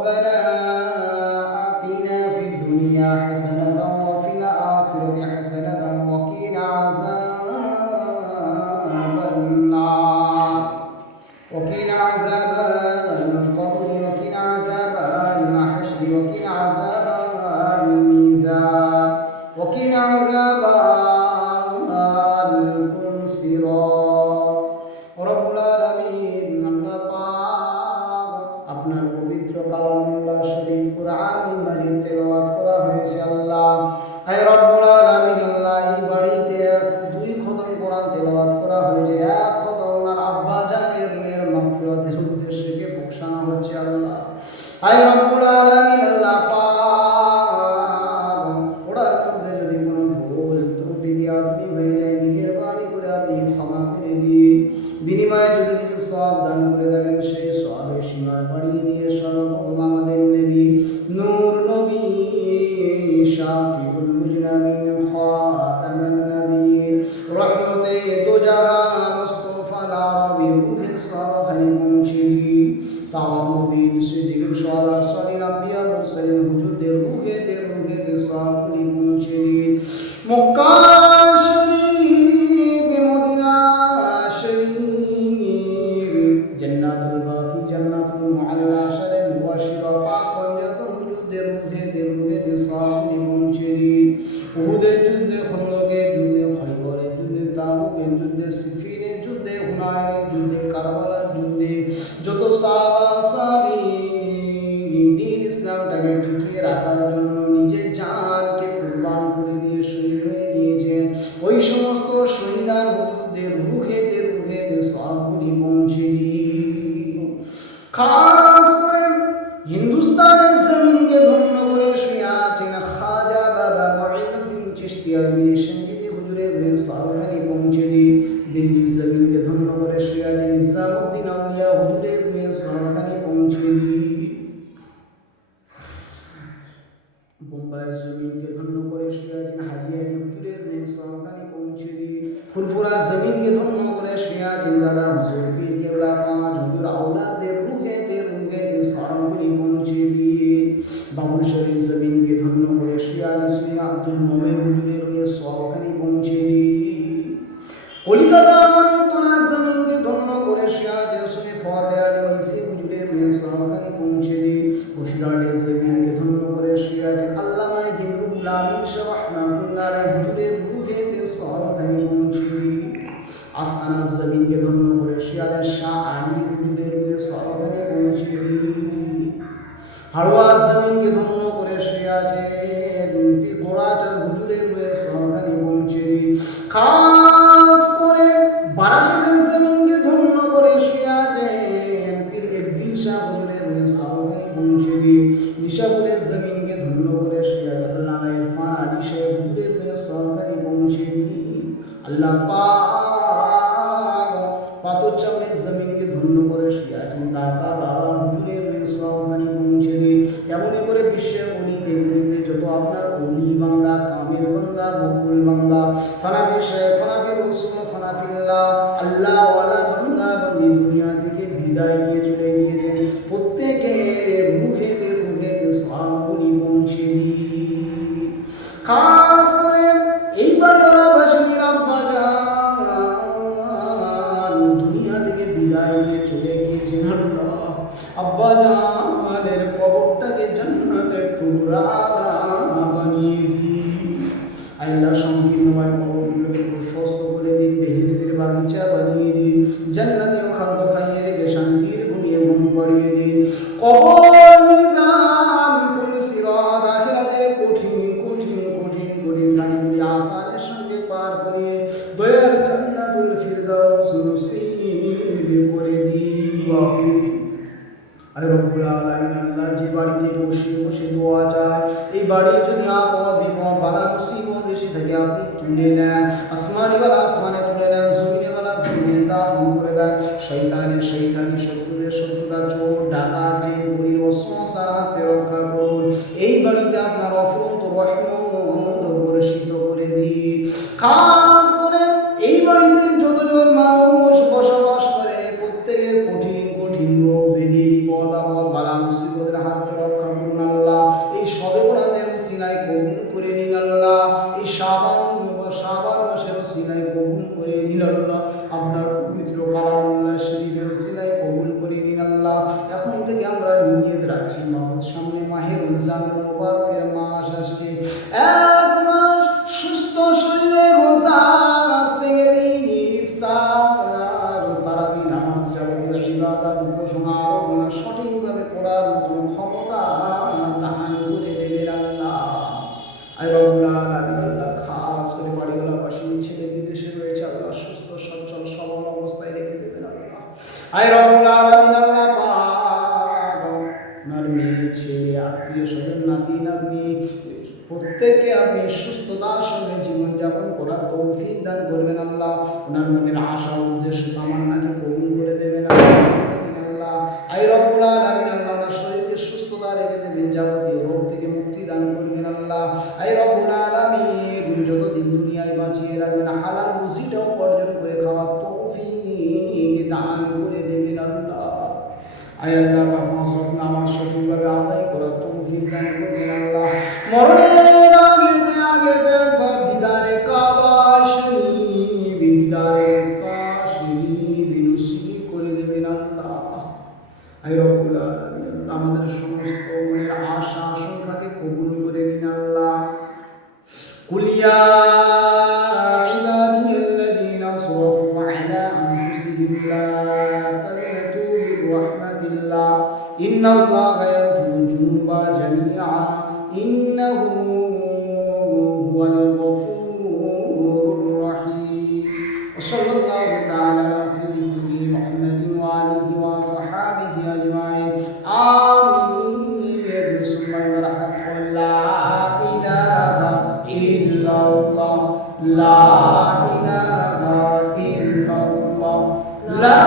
ربنا آتنا في الدنيا حسنة وفي الآخرة حسنة وقنا عذاب النار وقنا عذاب القبر وقنا عذاب المحشر وقنا عذاب الميزان وقنا عذاب الصراط رب العالمين আল্লাহ পাক আপনার পবিত্র কালামুল্লাহ শরীফ কুরআনুল মাজিদ তেলাওয়াত করা হয়েছে আল্লাহ হে রব্বুল আলামিন আল্লাহ এই বাড়িতে দুই খতম কোরআন তেলাওয়াত করা হয়েছে এক খতম ওনার আব্বা জানের রুহের মাগফিরাতের উদ্দেশ্যে কে বকশানো হচ্ছে আল্লাহ হে রব্বুল আলামিন আল্লাহ পাক ওনার মধ্যে যদি কোনো ভুল ত্রুটি বিয়াদবি হয়ে যায় মেহেরবানি করে আপনি ক্ষমা করে দিন বিনিময়ে যদি কিছু সওয়াব দান করে থাকেন সেই সওয়াবের সীমা বাড়িয়ে দিয়ে সর্বপ্রথম আমাদের নবী নূর নবী শাফিউল মুজনামিন খাতামান নবিয়্যিন রহমতে দো জাহান মুস্তাফা আরবি মুখে সাখানি পৌঁছে দিন তাওয়াব মুবিন সিদ্দিক শুহাদা সালিহিন আম্বিয়া মুরসালিন হুজুরদের রুহেতে সওয়াবগুলি পৌঁছে দিন মক্কা শরীফ মদিনা শরীফ জান্নাতুল বাকি জান্নাতুল মুআল্লা শরীফ মুবাশশিরা পাক পঞ্জাত হুজুরদের রুহেতে সওয়াবগুলি পৌঁছে দিন উহুদের যুদ্ধে খন্দকের যুদ্ধে খয়বরের যুদ্ধে তাবুকের যুদ্ধে সিফিনের যুদ্ধে হুনাইনের যুদ্ধে কারবালার যুদ্ধে যত সাহাবা সাহাবী দ্বীন ইসলামটাকে টিকিয়ে রাখার জন্য নিজের জানকে কুরবান করে দিয়ে শহীদ হয়ে গিয়েছেন ওই সমস্ত শহীদান হুজুরদের রুহেতে সওয়াবগুলি পৌঁছে দিন খাস করে হিন্দুস্তানের জমিনকে ধন্য করে শুয়ে আছেন খাজা বাবা মুঈনুদ্দিন চিশতি আজমিরি সঞ্জিদি হুজুরের সওয়াবখানি পৌঁছে দিন দিল্লির জমিনকে ধন্য করে শুয়ে আছেন নিজামউদ্দিন আউলিয়া হুজুরের সওয়াবখানি পৌঁছে দিন বোম্বাইয়ের জমিনকে ধন্য করে শুয়ে আছেন হাজী আলী হুজুরের সওয়াবখানি পৌঁছে দিন ফুরফুরা জমিনকে ধন্য করে শুয়ে আছেন দাদা হুজুর পীর কেবলা পাঁচ হুজুর আওলাদের রুহেতে সওয়াবগুলি পৌঁছে দিন বাবুল শরীফ জমিনকে ধন্য করে শুয়ে আছেন শ্রী আব্দুল মোমেন হুজুরের সওয়াবখানি পৌঁছে দিন কলিকাতা মানিকতলা জমিনকে ধন্য করে শুয়ে আছেন শ্রী ফাতে আলী ওয়াইসি হুজুরের সওয়াবখানি পৌঁছে দিন বসিরহাটের জমিনকে ধন্য করে শুয়ে আছেন আল্লামা হিন্দুল আমিন শাহ রহমাতুল্লাহ আলাইহি হুজুরের রুহেতে সওয়াবখানি পৌঁছে দিন আস্তানার জমিনকে ধন্য করে শুয়ে আছেন শাহ আলী হুজুরের সওয়াবখানি পৌঁছে দিন হাড়োয়া জমিনকে ধন্য করে শুয়ে আছেন পি গোরাচাঁদ হুজুরের সওয়াবখানি পৌঁছে দিন খাস করে বারাসাতের জমিনকে ধন্য করে শুয়ে আছেন পীর ইবদিল শাহ হুজুরের সওয়াবখানি পৌঁছে দিন নিশাপুরের জমিনকে ধন্য করে শুয়ে আছেন আল্লামা ইরফান আলী সাহেব হুজুরের সওয়াবখানি পৌঁছে দিন আল্লাহ পাক পাতচাউরের জমিনকে ধন্য করে শুয়ে আছেন দাতা বাবা হুজুরের সওয়াবখানি পৌঁছে দিন এমনই করে বিশ্বের অলিতে গলিতে যত আপনার অলি বান্দা কামেল বান্দা মকবুল বান্দা ফানাফি শেখ ফানাফি রসুল ফানাফিল্লাহ আল্লাহ ওয়ালা বান্দা বান্দি দুনিয়া থেকে বিদায় নিয়ে চলে গিয়েছেন প্রত্যেকের রুহেতে সওয়াবগুলি পৌঁছে দিন খাস করে এই বাড়িওয়ালা বাসিনীর আব্বা জান দুনিয়া থেকে বিদায় নিয়ে চলে গিয়েছেন আল্লাহ আব্বা জানের কবরটাকে জান্নাতের টুকরা বানিয়ে দিন আল্লাহ সংকীর্ণময় কবরগুলোকে প্রশস্ত করে দিন বেহেশতের বাগিচা বানিয়ে দিন জান্নাতীয় খাদ্য খাইয়ে রেখে শান্তির ঘুমিয়ে ঘুম পাড়িয়ে দিন কবর মিজান কুল সিরাত আখিরাতের কঠিন গাড়িগুলি আসানের সঙ্গে পার করিয়ে দয়ার জান্নাতুল ফিরদাউস নসিব করে দিন আয় রব্বুল আলামিন আল্লাহ যে বাড়িতে বসে বসে দোয়া চায় এই বাড়ি যদি আপদ বিপদ বালা মুসিবত এসে থাকে আপনি তুলে নেন আসমানি বালা আসমানে তুলে নেন জমিনে বালা জমিনে দাফন করে দেন শয়তানের শত্রুদের শত্রুতা চোর ডাকাত জিন গরির ওয়াসওয়াসা হাতে রক্ষা করুন এই বাড়িতে আপনার অফুরন্ত রহমত বর্ষিত করে দিন খাস করে এই বাড়িতে যতজন মানুষ বসবাস করে প্রত্যেকের কঠিন রোগ ব্যাধি বিপদ আপদ বালা মুসিবতের হাত আমরা নিয়ত রাখছি মাহমুদ সামনে মাহে রমজান মুবারকের মাস আসছে, এক মাস সুস্থ শরীরে রোজা, সেহরি, ইফতার, তারাবি নামাজ, যাবতীয় ইবাদত উপাসনা আরাধনা সঠিকভাবে করার মতো ক্ষমতা দান করে দেবেন আল্লাহ। আয় রব্বুল আলামিন, আল্লাহ খাস করে বাড়িওয়ালাবাসী ছেলে বিদেশে রয়েছে, আল্লাহ সুস্থ সচ্ছল সবল অবস্থায় রেখে দেবেন আল্লাহ। আয় রব্বুল আলামিন, আল্লাহ পাক ওনার মেয়ে ছেলে আত্মীয় স্বজন নাতি নাতনি প্রত্যেককে আপনি সুস্থতার সঙ্গে জীবনযাপন করার তৌফিক দান করবেন আল্লাহ। ওনার মনের আশা উদ্দেশ্য তামান্নাকে কবুল করে দেবেন আল্লাহ। আয় রব্বুল আলামিন, আল্লাহ ওনার শরীরকে সুস্থতা রেখে দেবেন, যাবতীয় রোগ থেকে মুক্তি দান করবেন আল্লাহ। আয় রব্বুল আলামিন, যতদিন দুনিয়ায় বাঁচিয়ে রাখবেন হালাল রুজিটা উপার্জন করে খাওয়ার তৌফিক দান করে দেবেন আল্লাহ। আয় আল্লাহ নামাজ সঠিকভাবে আদায় করার তৌফিক দান করবেন আল্লাহ। মরণের আগে একবার দিদারে কাবা শরীফ, দিদারে কাবা শরীফ নসিব করে দেবেন আল্লাহ। আয় রব্বুল আলামিন, আমাদের সমস্ত মনের আশা আশঙ্কাকে কবুল করে নিন আল্লাহ। কুলিয়া ইবাদিয়াল্লাযীনা আসরাফু আলা আনফুসিহিম লা তাকনাতু মির রাহমাতিল্লাহ ইন্নাল্লাহা ইয়াগফিরু যুনুবা জামিআ ইন্নাহু হুয়াল গফুরুর রাহিম। সাল্লাল্লাহু তাআলা আলা সাইয়্যিদিনা মুহাম্মাদিন ওয়া আলিহি ওয়া সাহবিহি আজমাইন। আমিন। সুম্মা বারাকাতুল্লাহ। লা ইলাহা ইল্লাল্লাহ, লা ইলাহা ইল্লাল্লাহ, লা